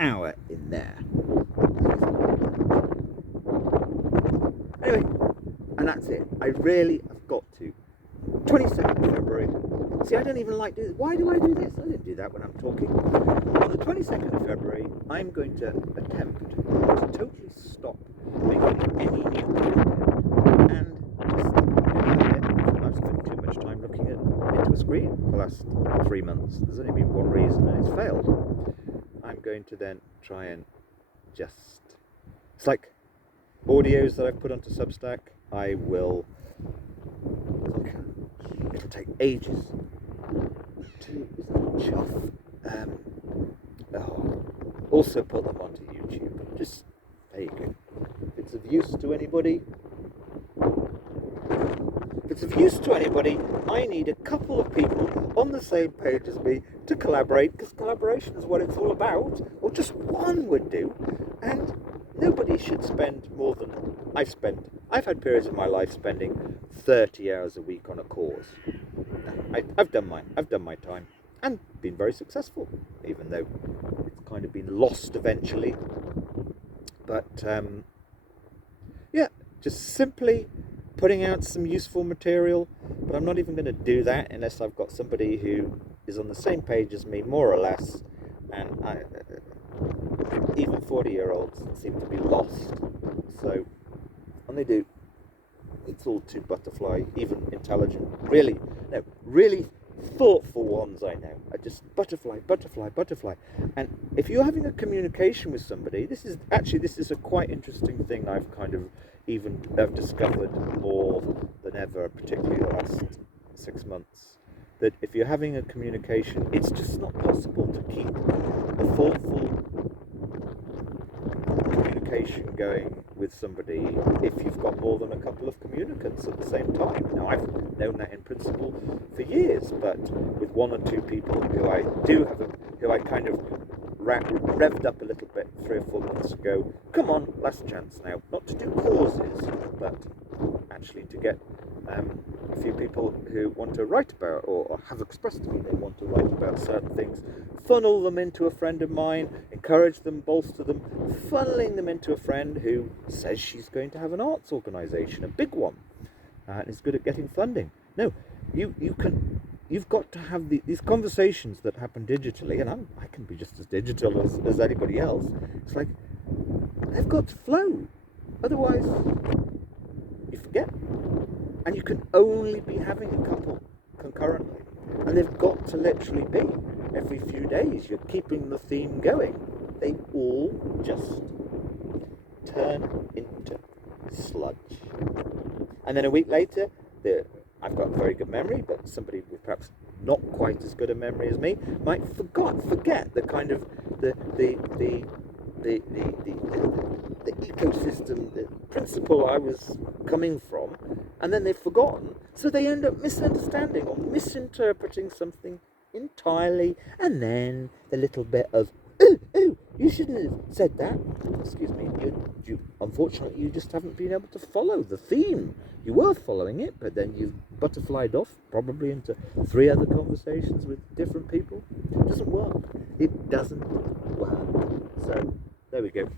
hour in there. Anyway, and that's it. I really have got to. 22nd of February. See, I don't even like doing this. Why do I do this? I didn't do that when I'm talking. On the 22nd of February, I'm going to attempt to totally stop making any new content and just I've spent too much time looking into a screen for the last 3 months. There's only been one reason and it's failed. I'm going to then try and just... It's like audios that I've put onto Substack. I will... It'll take ages to chuff. Also put them onto YouTube. Just, there you go. If it's of use to anybody, I need a couple of people on the same page as me to collaborate, because collaboration is what it's all about, or just one would do. And nobody should spend more than I've had periods in my life spending 30 hours a week on a cause. I've done my time and been very successful, even though it's kind of been lost eventually. But yeah, just simply putting out some useful material. But I'm not even going to do that unless I've got somebody who is on the same page as me, more or less. And even 40-year-olds seem to be lost. So when they do, it's all too butterfly, even intelligent. Really thoughtful ones I know are just butterfly. And if you're having a communication with somebody, this is a quite interesting thing I've discovered more than ever, particularly the last 6 months. That if you're having a communication, it's just not possible to keep a thoughtful communication going with somebody if you've got more than a couple of communicants at the same time. Now, I've known that in principle for years, but with one or two people who I kind of revved up a little bit 3 or 4 months ago. Come on, last chance now, not to do causes, but actually to get a few people who want to write about, or have expressed to me they want to write about certain things, funnel them into a friend of mine, encourage them, bolster them, funneling them into a friend who says she's going to have an arts organisation, a big one, and is good at getting funding. No, you've got to have these conversations that happen digitally, and I can be just as digital as anybody else. It's like, they've got to flow, otherwise you forget. And you can only be having a couple concurrently. And they've got to literally be every few days. You're keeping the theme going. They all just turn into sludge. And then a week later, I've got a very good memory, but somebody with perhaps not quite as good a memory as me might forget the kind of the ecosystem, the principle I was coming from, and then they've forgotten, so they end up misunderstanding or misinterpreting something entirely, and then the little bit of, oh, you shouldn't have said that. Excuse me, you unfortunately, you just haven't been able to follow the theme. You were following it, but then you've butterflied off, probably into 3 other conversations with different people. It doesn't work. So, there we go.